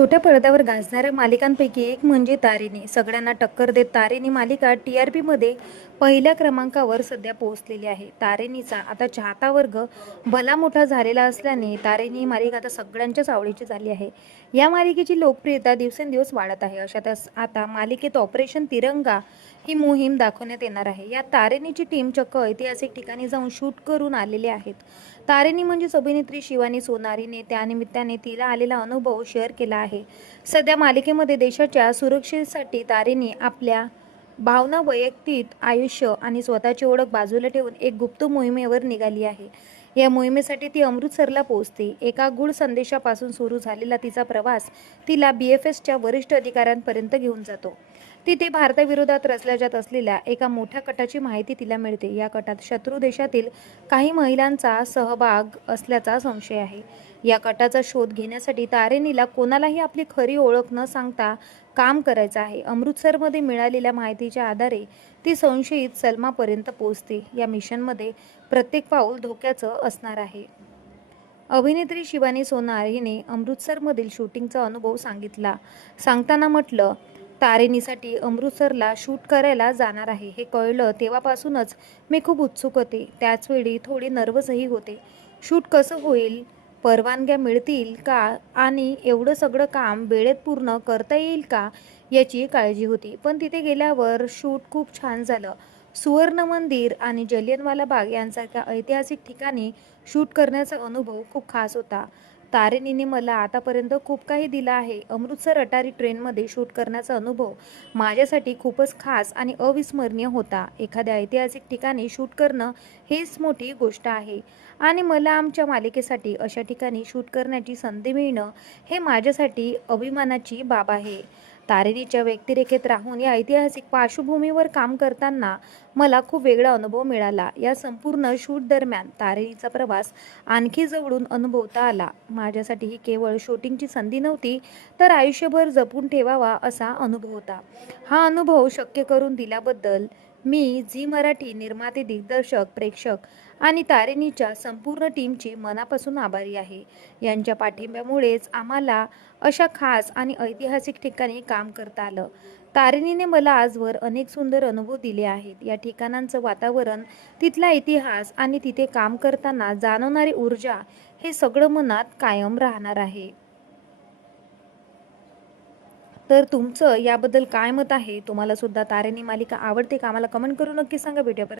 छोट्या पडद्यावर गाजणाऱ्या मालिकांपैकी एक म्हणजे तारेनी. सगळ्यांना टक्कर देत तारेनी मालिका टीआरपीमध्ये पहिल्या क्रमांकावर सध्या पोहोचलेली आहे. तारेनीचा आता चाहता वर्ग भला मोठा झालेला असल्याने तारेनी ही मालिका आता सगळ्यांच्याच आवडीची झाली आहे. या मालिकेची लोकप्रियता दिवसेंदिवस वाढत आहे. अशातच आता मालिकेत ऑपरेशन तिरंगा ही मोहीम दाखवण्यात येणार आहे. या तारेनीची टीम चक्क ऐतिहासिक ठिकाणी जाऊन शूट करून आलेले आहेत. तारेनी म्हणजेच अभिनेत्री शिवानी सोनारीने त्यानिमित्ताने तिला आलेला अनुभव शेअर केला आहे. सध्या मालिकेमध्ये देशाच्या सुरक्षेसाठी तारेनी आपल्या भावना, वैयक्तिक आयुष्य आणि स्वतःची ओळख बाजूला ठेवून एक गुप्त मोहिमेवर निघाली आहे. या मोहिमेसाठी ती अमृतसरला पोहोचते. एका गूढ संदेशापासून सुरू झालेला तिचा प्रवास तिला BFSच्या वरिष्ठ अधिकाऱ्यांपर्यंत घेऊन जातो. तिथे भारताविरोधात रचल्या जात असलेल्या एका मोठ्या कटाची माहिती तिला मिळते. या कटात शत्रू देशातील काही महिलांचा सहभाग असल्याचा संशय आहे. या कटाचा शोध घेण्यासाठी तारेनीला कोणालाही आपली खरी ओळख न सांगता काम करायचं आहे. अमृतसरमध्ये मिळालेल्या माहितीच्या आधारे ती संशयित सलमापर्यंत पोहोचते. या मिशनमध्ये प्रत्येक पाऊल धोक्याचं असणार आहे. अभिनेत्री शिवानी सोनार हिने अमृतसरमधील शूटिंगचा अनुभव सांगताना म्हटलं, तारेनीसाठी अमृतसरला शूट करायला जाणार आहे हे कळलं तेव्हापासूनच मी खूप उत्सुक होते. त्याचवेळी थोडी नर्वसही होते. शूट कसं होईल, परवानग्या मिळतील का आणि एवढं सगळं काम वेळेत पूर्ण करता येईल का याची काळजी होती. पण तिथे गेल्यावर शूट खूप छान झालं. सुवर्ण मंदिर आणि जलियनवाला बाग यांसारख्या ऐतिहासिक ठिकाणी शूट करण्याचा अनुभव खूप खास होता. तारेनीने मला आतापर्यंत खूप काही दिलं आहे. अमृतसर अटारी ट्रेनमध्ये शूट करण्याचा अनुभव माझ्यासाठी खूपच खास आणि अविस्मरणीय होता. एखाद्या ऐतिहासिक ठिकाणी शूट करणं हीच मोठी गोष्ट आहे आणि मला आमच्या मालिकेसाठी अशा ठिकाणी शूट करण्याची संधी मिळणं हे माझ्यासाठी अभिमानाची बाब आहे. तारेनीच्या व्यक्तिरेखेत राहून या ऐतिहासिक पार्श्वभूमीवर काम करताना मला खूप वेगळा अनुभव मिळाला. या संपूर्ण शूट दरम्यान तारेनीचा प्रवास आणखी जवळून अनुभवता आला. माझ्यासाठी ही केवळ शूटिंगची संधी नव्हती, तर आयुष्यभर जपून ठेवावा असा अनुभव होता. हा अनुभव शक्य करून दिल्याबद्दल मी झी मराठी निर्माते, दिग्दर्शक, प्रेक्षक आणि तारेनीच्या संपूर्ण टीमची मनापासून आभारी आहे. यांच्या पाठिंब्यामुळेच आम्हाला अशा खास आणि ऐतिहासिक ठिकाणी काम करता आलं. तारेनीने मला आजवर अनेक सुंदर अनुभव दिले आहेत. या ठिकाणांचं वातावरण, तिथला इतिहास आणि तिथे काम करताना जाणवणारी ऊर्जा हे सगळं मनात कायम राहणार आहे. तर तुमचं याबद्दल काय मत आहे? तुम्हाला सुद्धा तारेनी मालिका आवडते का? आम्हाला कमेंट करून नक्की सांगा. भेटूया परत.